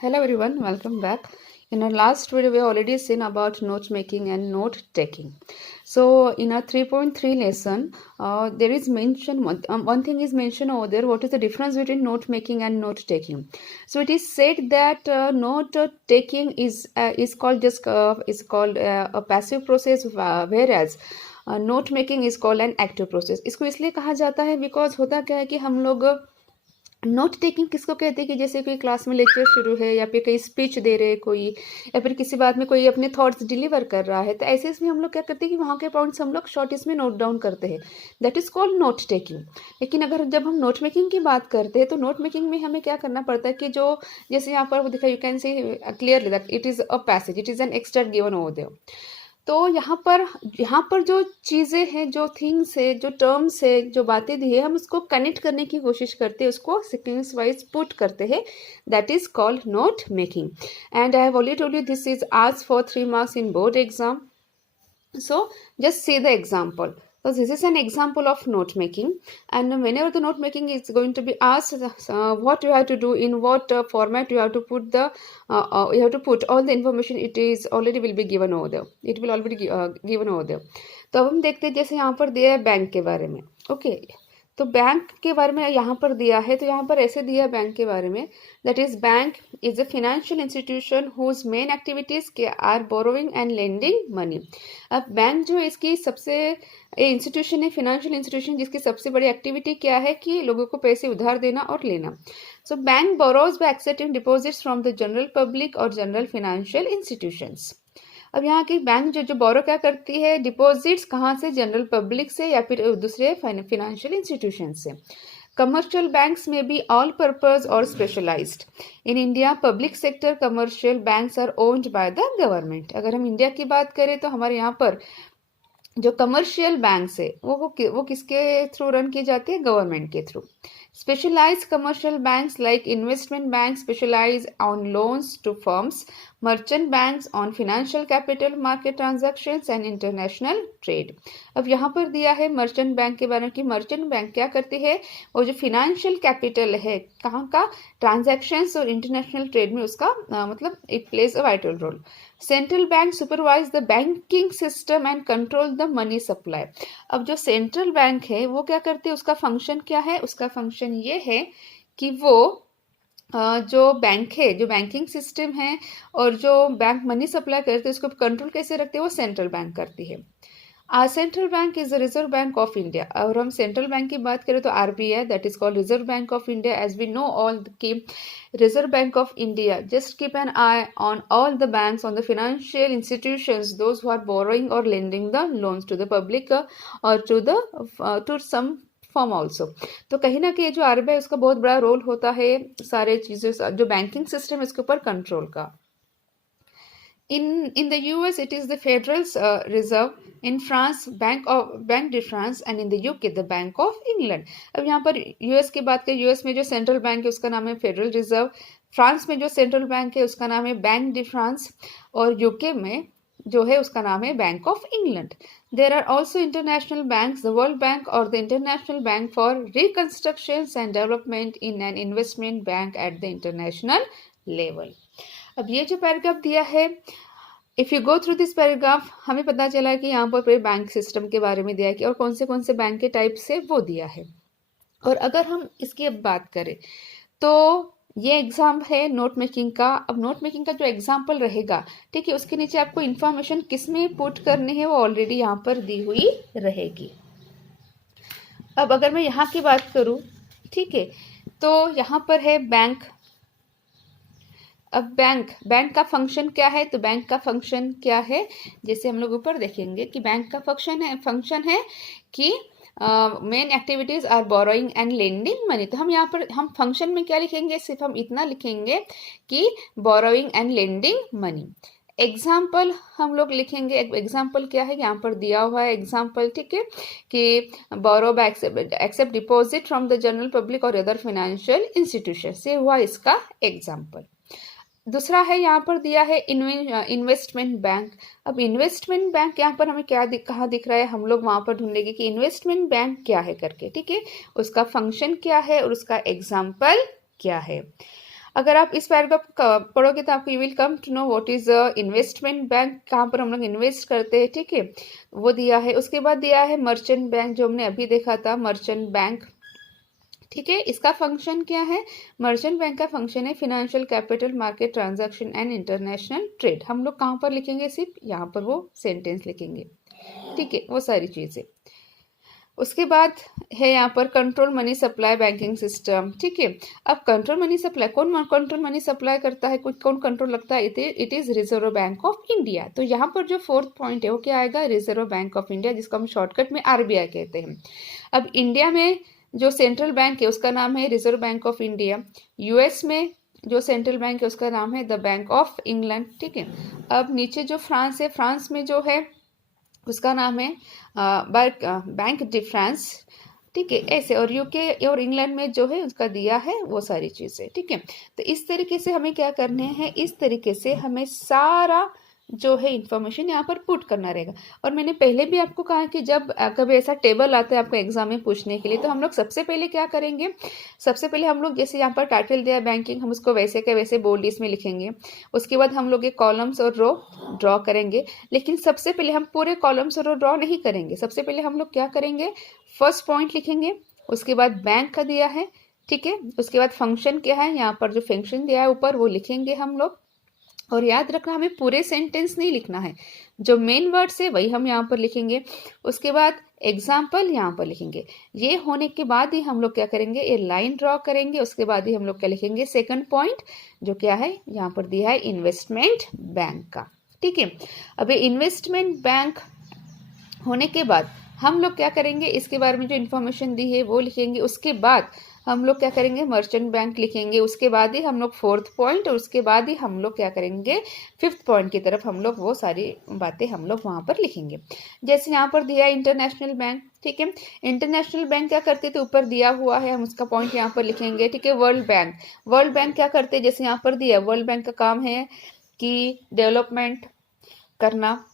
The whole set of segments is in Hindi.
Hello everyone, welcome back. In our last video, we have already seen about note making and note taking. So in our 3.3 lesson, there is mention one thing is mentioned over there. What is the difference between note making and note taking? So it is said that note taking is called a passive process, whereas note making is called an active process. इसको इसलिए कहा जाता है बिकॉज होता क्या है कि हम लोग नोट टेकिंग किसको कहते हैं कि जैसे कोई क्लास में लेक्चर शुरू है या फिर कहीं स्पीच दे रहे कोई या फिर किसी बात में कोई अपने थॉट्स डिलीवर कर रहा है, तो ऐसे इसमें हम लोग क्या करते हैं कि वहाँ के पॉइंट्स हम लोग शॉर्ट इसमें नोट डाउन करते हैं. That is called note taking. लेकिन अगर जब हम नोट मेकिंग की बात करते हैं तो नोट मेकिंग में हमें क्या करना पड़ता है कि जो जैसे यहाँ पर वो दिखा, you can see clearly that it is a passage, it is an extra given over there. तो यहाँ पर जो चीज़ें हैं, जो थिंग्स है, जो टर्म्स है, जो बातें दी है, हम उसको कनेक्ट करने की कोशिश करते हैं, उसको सीक्वेंस वाइज पुट करते हैं. That is called note making. And I have already told you this is asked for 3 marks in board exam. So just see the example. So this is an example of note making, and whenever the note making is going to be asked, what you have to do, in what format you have to put you have to put all the information. It is already will be given over there. It will already given over there. तो अब हम देखते हैं, जैसे यहाँ पर दिया है बैंक के बारे में. ओके, तो बैंक के बारे में यहाँ पर दिया है, तो यहाँ पर ऐसे दिया है बैंक के बारे में, that is bank is a financial institution whose main activities के are borrowing and lending money. अब बैंक जो इसकी सबसे इंस्टीट्यूशन है, फाइनेंशियल इंस्टीट्यूशन, जिसकी सबसे बड़ी एक्टिविटी क्या है कि लोगों को पैसे उधार देना और लेना. So bank borrows bye accepting deposits from the general public और जनरल फाइनेंशियल इंस्टीट्यूशंस. अब यहाँ की बैंक जो बोरो क्या करती है, डिपॉजिट्स कहाँ से, जनरल पब्लिक से या फिर दूसरे फाइनेंशियल इंस्टीट्यूशन से. कमर्शियल बैंक्स में भी ऑल पर्पज और specialized. In India public sector commercial banks are owned by the government. अगर हम इंडिया की बात करें तो हमारे यहाँ पर जो कमर्शियल बैंक्स है वो किसके थ्रू रन की जाती है, गवर्नमेंट के through. Specialized commercial banks like investment banks specialize on loans to firms, merchant banks on financial capital market transactions and international trade. अब यहाँ पर दिया है मर्चेंट बैंक के बारे में कि मर्चेंट बैंक क्या करती है, वो जो फिनेंशियल कैपिटल है कहाँ का, ट्रांजैक्शंस और इंटरनेशनल ट्रेड में उसका मतलब it plays a vital role. Central bank supervise the banking system and control the money supply. अब जो सेंट्रल बैंक है वो क्या करती है, उसका फंक्शन क्या है, उसका फंक्शन ये है कि वो जो बैंक है, जो बैंकिंग सिस्टम है और जो बैंक मनी सप्लाई करते हैं उसको कंट्रोल कैसे रखते हैं, वो सेंट्रल बैंक करती है. Central bank is the reserve bank of India. और हम सेंट्रल बैंक की बात करें तो RBI, that is called reserve bank of India. As we know all की reserve bank of India just keep an eye on all the banks, on the financial institutions, those who are borrowing और lending the loans to the public और टू सम फॉर्म ऑल्सो. तो कहीं ना कहीं जो आरबीआई उसका बहुत बड़ा रोल होता है सारे चीज़ें, जो बैंकिंग सिस्टम है इसके ऊपर कंट्रोल का. In the US it is the Federal Reserve. In France Bank de France, and in the UK the Bank of England. अब यहाँ पर यूएस की बात करें, यूएस में जो सेंट्रल बैंक है उसका नाम है फेडरल रिजर्व. फ्रांस में जो सेंट्रल बैंक है उसका नाम है बैंक de France. और यूके में जो है उसका नाम है bank of England. There are also international banks, the world bank और the international bank for reconstruction and development in an investment bank at the international level. अब ये जो पैराग्राफ दिया है, if you go through this paragraph, हमें पता चला कि यहाँ पर बैंक सिस्टम के बारे में दिया है कि और कौन से बैंक के टाइप से वो दिया है. और अगर हम इसकी अब बात करें तो ये एग्जाम है नोट मेकिंग का. अब नोट मेकिंग का जो एग्जाम्पल रहेगा, ठीक है, उसके नीचे आपको इन्फॉर्मेशन किस में पुट करनी है वो ऑलरेडी यहाँ पर दी हुई रहेगी. अब अगर मैं यहाँ की बात करूँ, ठीक है, तो यहाँ पर है बैंक. अब बैंक का फंक्शन क्या है, तो बैंक का फंक्शन क्या है, जैसे हम लोग ऊपर देखेंगे कि बैंक का फंक्शन है कि main activities are borrowing and lending money. तो हम यहाँ पर हम फंक्शन में क्या लिखेंगे, सिर्फ हम इतना लिखेंगे कि borrowing and lending money. Example हम लोग लिखेंगे, एग्जाम्पल क्या है यहाँ पर दिया हुआ है एग्जाम्पल, ठीक है, कि borrow by accept deposit from the general public और अदर फाइनेंशियल इंस्टीट्यूशन से हुआ इसका एग्जाम्पल. दूसरा है यहाँ पर दिया है इन्वेस्टमेंट बैंक. अब इन्वेस्टमेंट बैंक यहाँ पर हमें कहाँ दिख रहा है, हम लोग वहाँ पर ढूंढेंगे कि इन्वेस्टमेंट बैंक क्या है करके, ठीक है, उसका फंक्शन क्या है और उसका एग्जाम्पल क्या है. अगर आप इस पैराग्राफ पढ़ोगे तो आपको you will come to know what is investment bank, कहाँ पर हम लोग इन्वेस्ट करते हैं, ठीक है, वो दिया है। उसके बाद दिया है मर्चेंट बैंक, जो हमने अभी देखा था मर्चेंट बैंक, ठीक है। इसका फंक्शन क्या है? मर्चेंट बैंक का फंक्शन है financial capital market transaction and international trade. हम लोग कहाँ पर लिखेंगे? सिर्फ यहाँ पर वो सेंटेंस लिखेंगे, ठीक है, वो सारी चीजें। उसके बाद है यहाँ पर control money supply banking system, ठीक है। अब कंट्रोल मनी सप्लाई, कौन कंट्रोल मनी सप्लाई करता है, कौन कंट्रोल लगता है? It is reserve bank of India. तो यहाँ पर जो फोर्थ पॉइंट है वो क्या आएगा? रिजर्व बैंक ऑफ इंडिया, जिसको हम शॉर्टकट में आरबीआई कहते हैं। अब इंडिया में जो सेंट्रल बैंक है उसका नाम है reserve bank of India. US में जो सेंट्रल बैंक है उसका नाम है द बैंक ऑफ इंग्लैंड, ठीक है। अब नीचे जो फ्रांस है, फ्रांस में जो है उसका नाम है बैंक डी फ्रांस, ठीक है, ऐसे। और यूके और इंग्लैंड में जो है उसका दिया है वो सारी चीजें, ठीक है। तो इस तरीके से हमें क्या करने हैं? इस तरीके से हमें सारा जो है इंफॉर्मेशन यहाँ पर पुट करना रहेगा। और मैंने पहले भी आपको कहा कि जब कभी ऐसा टेबल आता है आपको एग्जाम में पूछने के लिए, तो हम लोग सबसे पहले क्या करेंगे? सबसे पहले हम लोग जैसे यहाँ पर टाइटल दिया है बैंकिंग, हम उसको वैसे के वैसे बोल्ड इसमें लिखेंगे। उसके बाद हम लोग एक कॉलम्स और रो ड्रॉ करेंगे। लेकिन सबसे पहले हम पूरे कॉलम्स और रो ड्रॉ नहीं करेंगे। सबसे पहले हम लोग क्या करेंगे? फर्स्ट पॉइंट लिखेंगे, उसके बाद बैंक का दिया है, ठीक है, उसके बाद फंक्शन क्या है, यहाँ पर जो फंक्शन दिया है ऊपर वो लिखेंगे हम लोग। और याद रखना हमें पूरे सेंटेंस नहीं लिखना है, जो मेन वर्ड्स है वही हम यहाँ पर लिखेंगे। उसके बाद एग्जाम्पल यहाँ पर लिखेंगे। ये होने के बाद ही हम लोग क्या करेंगे? ये लाइन ड्रॉ करेंगे। उसके बाद ही हम लोग क्या लिखेंगे? सेकंड पॉइंट, जो क्या है यहाँ पर दिया है इन्वेस्टमेंट बैंक का, ठीक है। अब ये इन्वेस्टमेंट बैंक होने के बाद हम लोग क्या करेंगे? इसके बारे में जो इन्फॉर्मेशन दी है वो लिखेंगे। उसके बाद हम लोग क्या करेंगे? मर्चेंट बैंक लिखेंगे। उसके बाद ही हम लोग फोर्थ पॉइंट, और उसके बाद ही हम लोग क्या करेंगे? फिफ्थ पॉइंट की तरफ हम लोग वो सारी बातें हम लोग वहां पर लिखेंगे। जैसे यहाँ पर दिया है इंटरनेशनल बैंक, ठीक है। इंटरनेशनल बैंक क्या करते थे? ऊपर दिया हुआ है, हम उसका पॉइंट यहाँ पर लिखेंगे, ठीक है। वर्ल्ड बैंक, वर्ल्ड बैंक क्या करते हैं? जैसे यहाँ पर दिया, वर्ल्ड बैंक का काम है कि डेवलपमेंट करना,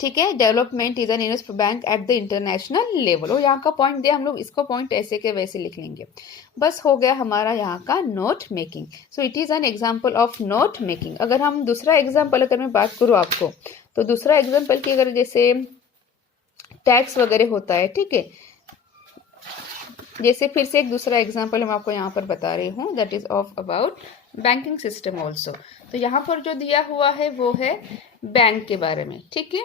ठीक है। Development is an investment bank at the international level. और यहाँ का पॉइंट दिया, हम लोग इसको पॉइंट ऐसे के वैसे लिख लेंगे। बस हो गया हमारा यहाँ का note making. So it is an example of note making. अगर हम दूसरा एग्जाम्पल अगर मैं बात करूँ आपको, तो दूसरा एग्जाम्पल की अगर जैसे टैक्स वगैरह होता है, ठीक है, जैसे फिर से एक दूसरा एग्जाम्पल हम आपको यहाँ पर बता रही हूँ, that is of about banking system also. तो यहाँ पर जो दिया हुआ है वो है बैंक के बारे में, ठीक है,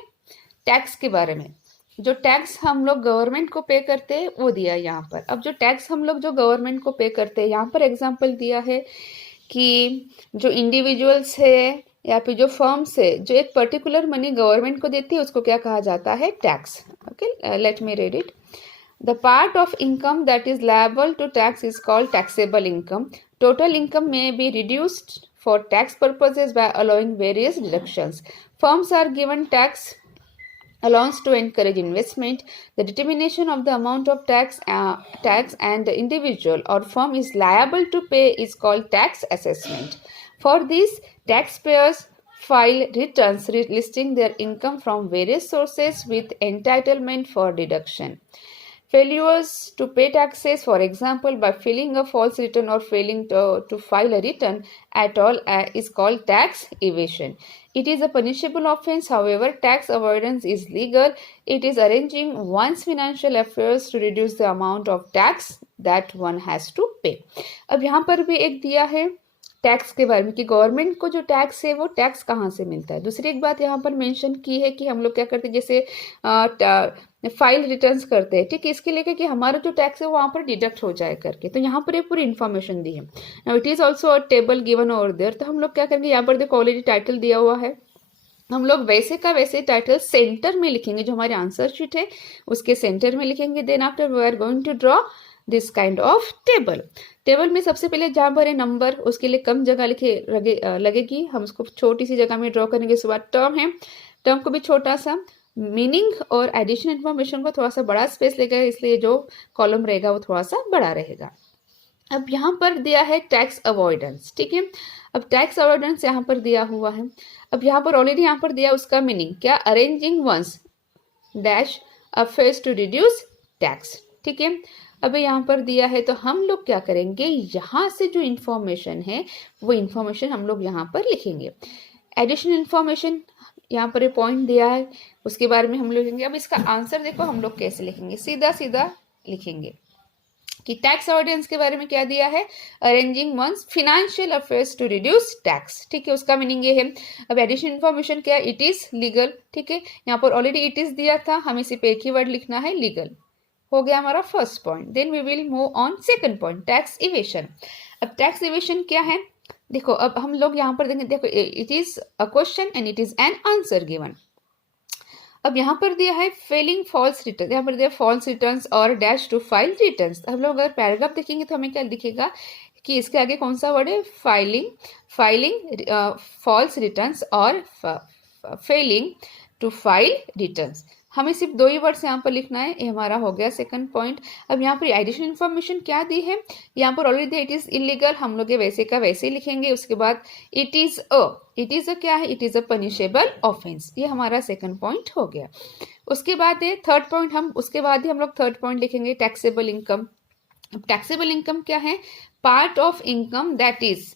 टैक्स के बारे में। जो टैक्स हम लोग गवर्नमेंट को पे करते हैं वो दिया है यहाँ पर। अब जो टैक्स हम लोग जो गवर्नमेंट को पे करते हैं, यहाँ पर एग्जाम्पल दिया है कि जो इंडिविजुअल्स है या फिर जो फर्म्स है जो एक पर्टिकुलर मनी गवर्नमेंट को देती है उसको क्या कहा जाता है? Tax. Okay, let me read it. The part of income that is liable to tax is called taxable income. Total income may be reduced for tax purposes by allowing various deductions. Firms are given tax allowance to encourage investment. The determination of the amount of tax and the individual or firm is liable to pay is called tax assessment. For this, taxpayers file returns listing their income from various sources with entitlement for deduction. Failures to pay taxes, for example, by filing a false return or failing to file a return at all, is called tax evasion. It is a punishable offense. However, tax avoidance is legal. It is arranging one's financial affairs to reduce the amount of tax that one has to pay. अब यहाँ पर भी एक दिया है टैक्स के बारे में कि गवर्नमेंट को जो टैक्स है वो टैक्स कहाँ से मिलता है। दूसरी एक बात यहाँ पर मेंशन की है कि हम लोग क्या करते हैं, जैसे फाइल रिटर्न्स करते हैं, ठीक है, इसके लिए कि हमारा जो टैक्स है वो वहाँ पर डिडक्ट हो जाए करके। तो यहाँ पर ये पूरी इन्फॉर्मेशन दी है। Now it is also a table given over there. तो हम लोग क्या करेंगे, यहाँ पर देखो ऑलरेडी टाइटल दिया हुआ है, हम लोग वैसे का वैसे टाइटल सेंटर में लिखेंगे, जो हमारे आंसर शीट है उसके सेंटर में लिखेंगे। Then after we are going to draw this kind of table. Table में सबसे पहले जहाँ पर है नंबर, उसके लिए कम जगह लगेगी, हम उसको छोटी सी जगह में ड्रॉ करेंगे। उसके बाद टर्म है, टर्म को भी छोटा सा, मीनिंग और एडिशनल इन्फॉर्मेशन को थोड़ा सा बड़ा स्पेस लेगा, इसलिए जो कॉलम रहेगा वो थोड़ा सा बड़ा रहेगा। अब यहाँ पर दिया है टैक्स अवॉइडेंस, ठीक है। अब टैक्स अवॉइडेंस यहाँ पर दिया हुआ है। अब यहाँ पर ऑलरेडी यहाँ पर दिया उसका मीनिंग क्या, arranging one's dash affairs to reduce tax, ठीक है। अभी यहाँ पर दिया है तो हम लोग क्या करेंगे, यहाँ से जो इन्फॉर्मेशन है वो इन्फॉर्मेशन हम लोग यहाँ पर लिखेंगे। एडिशनल इन्फॉर्मेशन यहाँ पर पॉइंट दिया है, उसके बारे में हम लोग लिखेंगे। अब इसका आंसर देखो हम लोग कैसे लिखेंगे, सीधा सीधा लिखेंगे कि टैक्स अवॉइडेंस के बारे में क्या दिया है, arranging one's financial affairs to reduce tax. ठीक है, उसका मीनिंग ये है। अब एडिशनल इन्फॉर्मेशन क्या है, इट इज लीगल। ठीक है, यहाँ पर ऑलरेडी इट इज दिया था, हमें सिर्फ एक ही वर्ड लिखना है, लीगल। हो गया हमारा first point. Then we will move on second point, tax evasion. अब टैक्स इवेशन क्या है, देखो अब हम लोग यहाँ पर देखेंगे, देखो it is a question and it is an answer given. अब यहाँ पर दिया है फेलिंग फॉल्स रिटर्न, यहाँ पर दिया फॉल्स रिटर्न्स और डैश टू फाइल रिटर्न्स। हम लोग अगर पैराग्राफ देखेंगे तो हमें क्या दिखेगा कि इसके आगे कौन सा वर्ड है, फाइलिंग फॉल्स रिटर्न्स और फेलिंग टू फाइल रिटर्न्स। हमें सिर्फ दो ही वर्ड्स यहाँ पर लिखना है, ये हमारा हो गया सेकंड पॉइंट। अब यहाँ पर एडिशनल इन्फॉर्मेशन क्या दी है, यहाँ पर ऑलरेडी इट इज इलीगल, हम लोग ये वैसे का वैसे ही लिखेंगे। उसके बाद इट इज अ क्या है, it is a punishable offence, ये हमारा सेकंड पॉइंट हो गया। उसके बाद है थर्ड पॉइंट, उसके बाद ही हम लोग थर्ड पॉइंट लिखेंगे, टैक्सेबल इनकम। अब टैक्सेबल इनकम क्या है, part of income that is,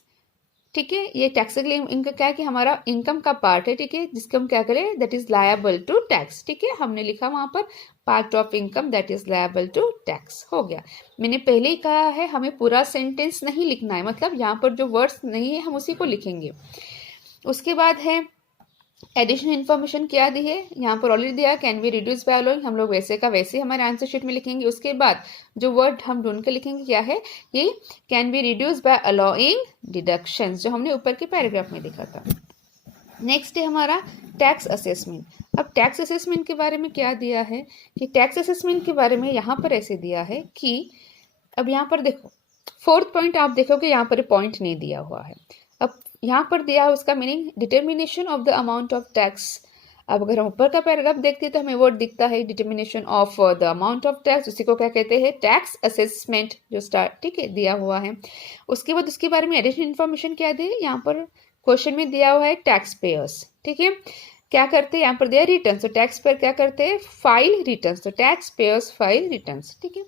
ठीक है, ये टैक्सेबल इनकम क्या है कि हमारा इनकम का पार्ट है, ठीक है, जिसको हम क्या करें, that is liable to tax. ठीक है, हमने लिखा वहां पर part of income that is liable to tax, हो गया। मैंने पहले ही कहा है हमें पूरा सेंटेंस नहीं लिखना है, मतलब यहाँ पर जो वर्ड्स नहीं है हम उसी को लिखेंगे। उसके बाद है एडिशनल इन्फॉर्मेशन क्या दी है, यहाँ पर ऑलरेडी दिया can be reduce by allowing, हम लोग वैसे का वैसे हमारे आंसर शीट में लिखेंगे। उसके बाद जो वर्ड हम ढूंढ के लिखेंगे क्या है, ये can be reduce by allowing deductions, जो हमने ऊपर के पैराग्राफ में देखा था। नेक्स्ट है हमारा टैक्स असेसमेंट। अब टैक्स असेसमेंट के बारे में क्या दिया है कि टैक्स असेसमेंट के बारे में यहाँ पर ऐसे दिया है कि, अब यहाँ पर देखो फोर्थ पॉइंट आप देखोगे यहाँ पर पॉइंट नहीं दिया हुआ है। अब यहाँ पर दिया है उसका meaning determination of the amount of tax. अब अगर हम ऊपर का पैराग्राफ देखते हैं तो हमें वर्ड दिखता है determination of the amount of tax, उसी को क्या कहते हैं, टैक्स असेसमेंट, जो स्टार्ट ठीक है दिया हुआ है। उसके बाद उसके बारे में एडिशनल इन्फॉर्मेशन क्या दी, यहाँ पर क्वेश्चन में दिया हुआ है टैक्स पेयर्स। ठीक है, क्या करते हैं, यहाँ पर दिया रिटर्न, तो टैक्स पेयर क्या करते हैं, फाइल रिटर्न, तो टैक्स पेयर्स फाइल रिटर्न। ठीक है,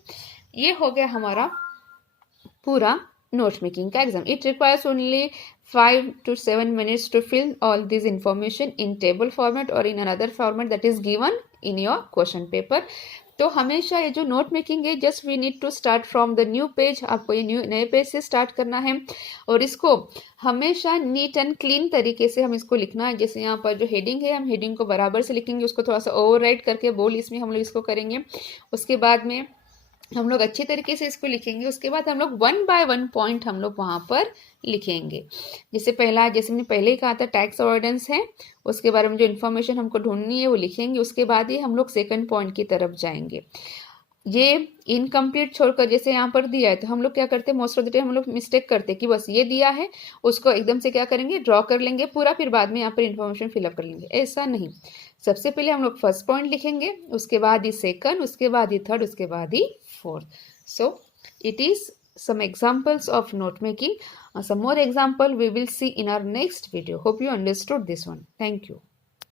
ये हो गया हमारा पूरा नोट मेकिंग का exam. It requires only 5 to 7 minutes to fill all this information in table format or in another format that is given in your question paper. तो हमेशा ये जो नोट मेकिंग है, just we need to start from the new page, आपको ये नए पेज से स्टार्ट करना है और इसको हमेशा नीट एंड क्लीन तरीके से हम इसको लिखना है। जैसे यहाँ पर जो हेडिंग है, हम हेडिंग को बराबर से लिखेंगे, उसको थोड़ा सा ओवरराइट करके बोल इसमें हम लोग इसको करेंगे। उसके बाद में हम लोग अच्छी तरीके से इसको लिखेंगे। उसके बाद हम लोग 1 by 1 पॉइंट हम लोग वहाँ पर लिखेंगे। जैसे मैंने पहले ही कहा था टैक्स अवॉइडेंस है, उसके बारे में जो इन्फॉर्मेशन हमको ढूंढनी है वो लिखेंगे। उसके बाद ही हम लोग सेकंड पॉइंट की तरफ जाएंगे। ये इनकम्प्लीट छोड़कर जैसे यहाँ पर दिया है तो हम लोग क्या करते हैं, मोस्ट ऑफ द टाइम हम लोग मिस्टेक करते हैं कि बस ये दिया है उसको एकदम से क्या करेंगे, ड्रॉ कर लेंगे पूरा, फिर बाद में यहाँ पर इन्फॉर्मेशन फिलअप कर लेंगे। ऐसा नहीं, सबसे पहले हम लोग फर्स्ट पॉइंट लिखेंगे, उसके बाद ही सेकंड, उसके बाद ही थर्ड, उसके बाद ही fourth. So it is some examples of note making. Some more example we will see in our next video. Hope you understood this one. Thank you.